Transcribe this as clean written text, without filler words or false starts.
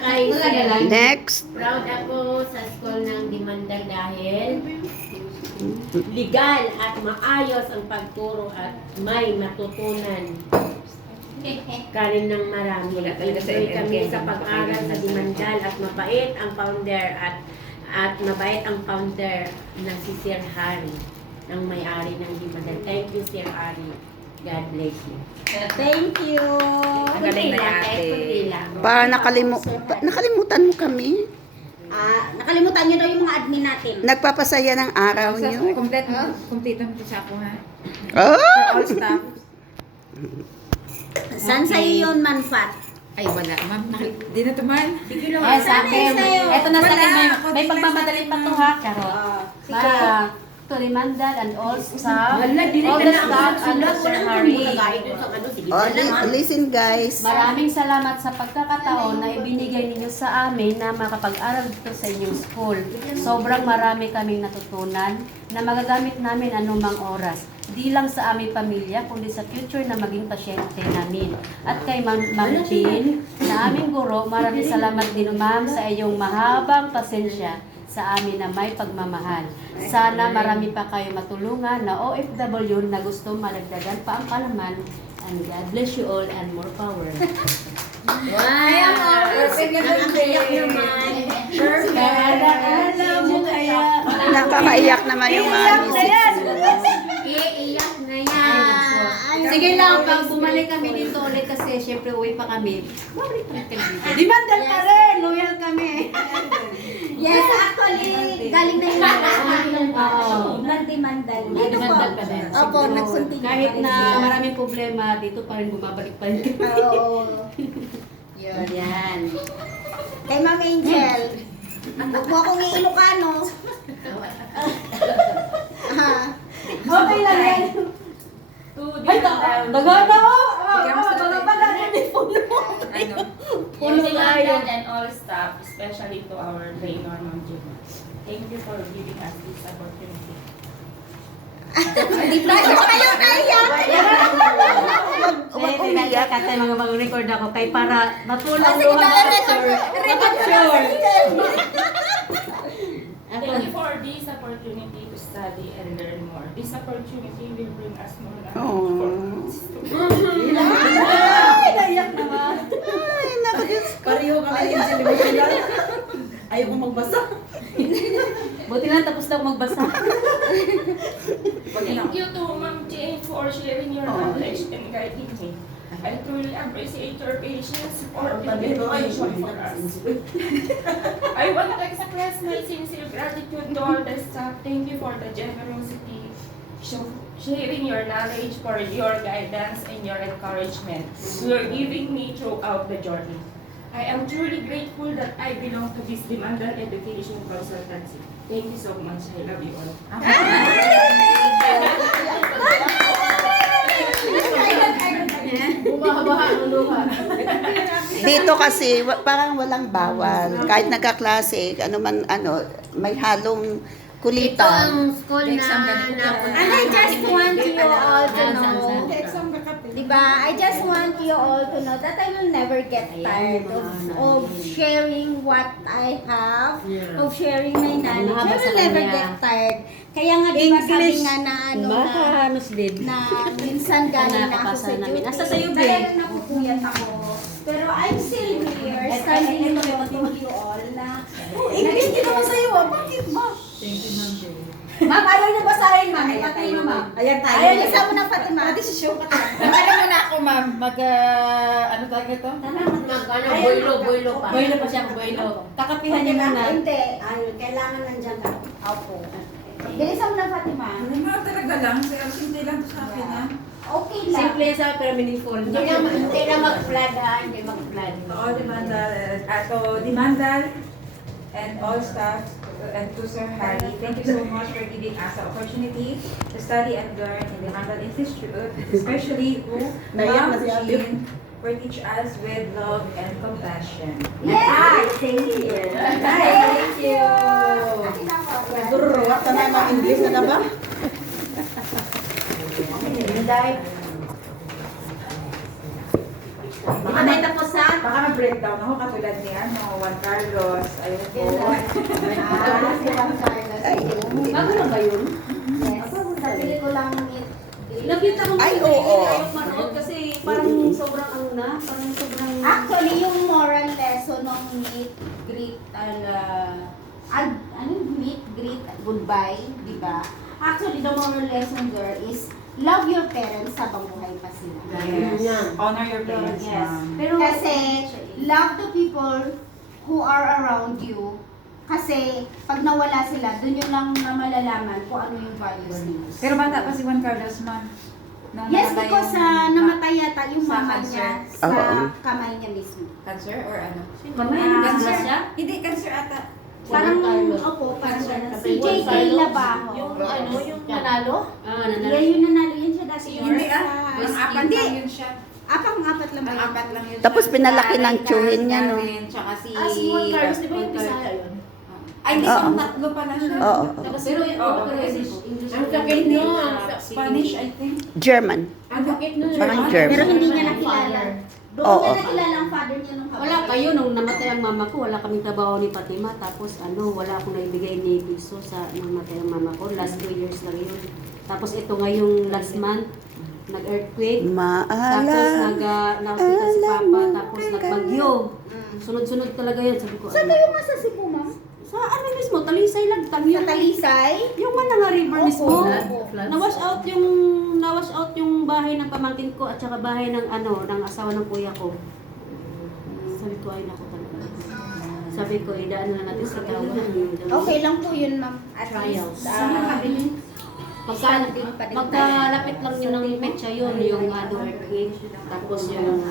kay Sir. Next. Proud ako sa school ng Dimandal dahil legal at maayos ang pagturo at may matutunan kanin ng marami. Enjoy kami sa pag-aral sa Dimandal at mabait ang founder at mabait ang founder na si Sir Harry, ang may-ari ng Dimandal. Thank you, Sir Harry. God bless you. Thank you. Ang galing na ate. Para nakalimutan mo kami. Nakalimutan nyo daw yung mga admin natin. Nagpapasaya ng araw nyo. Complete mo siya ako ha. Oh! All staff. Saan sa'yo yun, Manfat? Ay wala ma'am. Di na tuman. Sa akin. Ito na sa akin, may pagmamadali pa to ha, Charot. Sige. To Limandal and all staff, Wala, di all rin the na staff and Sir Harry. Oh, listen guys. Maraming salamat sa pagkakataon na ibinigay ninyo sa amin na makapag-aral dito sa inyong school. Sobrang marami kaming natutunan na magagamit namin anumang oras. Di lang sa aming pamilya, kundi sa future na maging pasyente namin. At kay Ma'am Tin, na aming guro, maraming salamat din ma'am sa iyong mahabang pasensya sa amin na may pagmamahal. Sana marami pa kayo matulungan na OFW na gusto madagdagan pa ang kalaman. And God bless you all and more power. Wow! Perfect naman. Perfect. Alam mo kaya. Nakakaiyak naman yung mga misis. Iiyak na yan. Sige lang, pag bumalik kami dito ulit kasi syempre uwi pa kami. Bumalik pa rin kami dito. Dimandal pa rin! Loyal kami! Yes, actually, galing na yung Mandal. Dito po. Dimandal pa din. Opo, nagsunting. Kahit na maraming problema, dito pa rin bumabalik pa rin kami. Oo. Yan. Kay Ma'am Angel. Huwag mo akong iilokano. Okay lang yan. Ay, dagana ko! Dagana ni Puno. Ano? Puno tayo. And all staff, especially to our trainer, Ma'am Gemma. Thank you for giving us this opportunity. Hindi pa kayo naiyak. Huwag umiyak. Kasi mga mag-record ako kay para matulong Sige doon na, record ko na sa Thank you for this opportunity to study and learn more. This opportunity will bring us more knowledge for us. Ay, naiyak naman. Ay, nakagis ko. Pareho kami yung celebration. Ayoko magbasa. Buti na tapos na ako magbasa. Thank you to Ma'am Jane for sharing your knowledge and guiding me. I truly appreciate your patience for the dedication for us. I want to express my sincere gratitude to all the staff. Thank you for the generosity, sharing your knowledge, for your guidance and your encouragement you are giving me throughout the journey. I am truly grateful that I belong to this Dimandal Education Consultancy. Thank you so much. I love you all. Bumahabaha ang luha. Dito kasi parang walang bawal. Kahit nagkaklase, ano man ano, may halong Ito kulitan. ang school na napunta. And I just want you all to know, diba? I just want you all to know that I will never get tired of sharing what I have, of sharing my knowledge. I will never get tired. Kaya nga diba sabi nga na ano na minsan galing na ako sa duty. Asa sa'yo, Kaya babe? lang napupuyat ako. Pero I'm still here, standing in front of you all na English din naman sa'yo ah. Bakit ba? Ma'am, ayaw niyo basahin, ma'am. Ipatay mo, ma'am. Ayan tayo. Ayaw niyo sa muna, Fatima. Ano muna ako ma'am? Ano tawag ito? Boylo pa. Boylo pa siya, boylo. Kakapihan niya muna. Hindi. Ay, kailangan nandiyan ka. Opo. Bilisan mo na, Fatima. Ano talaga lang? Simple lang to sa akin ha? Okay lang. Simple sa pero meaningful. Hindi na mag-flood ha, hindi mag-flood. To all Dimandal and all staff and to Sir Harry, thank you so much for giving us the opportunity to study and learn in the Mandal Institute, especially to Ma'am Jean for teach us with love and compassion. Yes! Thank you. Thank you. Dururuwat na mga English na ba? Dahil Baka may tapos ha? Baka mag-breakdown ako katulad ni Juan Carlos. Ayun po. Si Juan Carlos. Bago na ba yun? Yes. Sa pelikulang Nakita ko Ay, na oo. ayaw manood kasi parang sobrang ano na, parang sobrang... Actually, yung moral lesson ng meet, greet, meet, greet, goodbye, di ba? Actually, the moral lesson there is love your parents habang buhay pa sila. Yes. Honor your parents, Yes. ma'am. Pero kasi, love the people who are around you. Kasi, pag nawala sila, dun yung lang na malalaman kung ano yung values niyo. Pero bata pa si Juan Carlos, ma'am. Nung Yes, namatay because yung- namatay yata yung sa mama cancer. niya sa Oo. kamay niya mismo. Cancer or ano? Kamay, Ah, cancer siya? Hindi, cancer ata. Parang, Carlos. opo, parang Cancer. si J.K. Labajo. Yung ano, yung nanalo? Ah, Yan nanalo. yung nanalo yun siya dati. Hindi sa- Ang apat Hindi, lang yun siya. apat lang ba Ang yun? apat lang yun Tapos siya. pinalaki ng Si tiyuhin niya, no? Darren, Tsaka si... Si Juan Carlos, di ba yung Juan Carlos. Bisaya yun? Ay, hindi, Oo. pang tatlo pala siya. Oo. Pero yung Oo, pero English. English. Ang sakit nyo, ang Spanish, I think. German. Ang sakit nun. Parang German. Pero hindi niya nakilala. Doon Oo. niya nakilala ang father niya nung Wala kayo, nung namatay ang mama ko, wala kaming trabaho ni Fatima. Tapos wala akong naibigay ni piso sa namatay ang mama ko. Last 2 years lang yun. Tapos ito ngayong last month, nag-earthquake. Tapos na-hospital si Papa. Tapos nagbagyo. Sunod-sunod talaga yan. Sabi ko, Saan kayo nga sa Cebu, ma'am? sa ano mismo, Talisay lang. Sa Tangyo. Talisay? Yung Mananga River mismo. Opo. Na-wash out yung bahay ng pamangkin ko at saka bahay ng ng asawa ng kuya ko. Sabi ko ay nako talaga. Sabi ko idaan na natin sa gawa. Okay lang po yun, ma'am. At Trials. least, Sana kabilin. Magkalapit lang yun ng petsa yun, yung earthquake. Tapos yung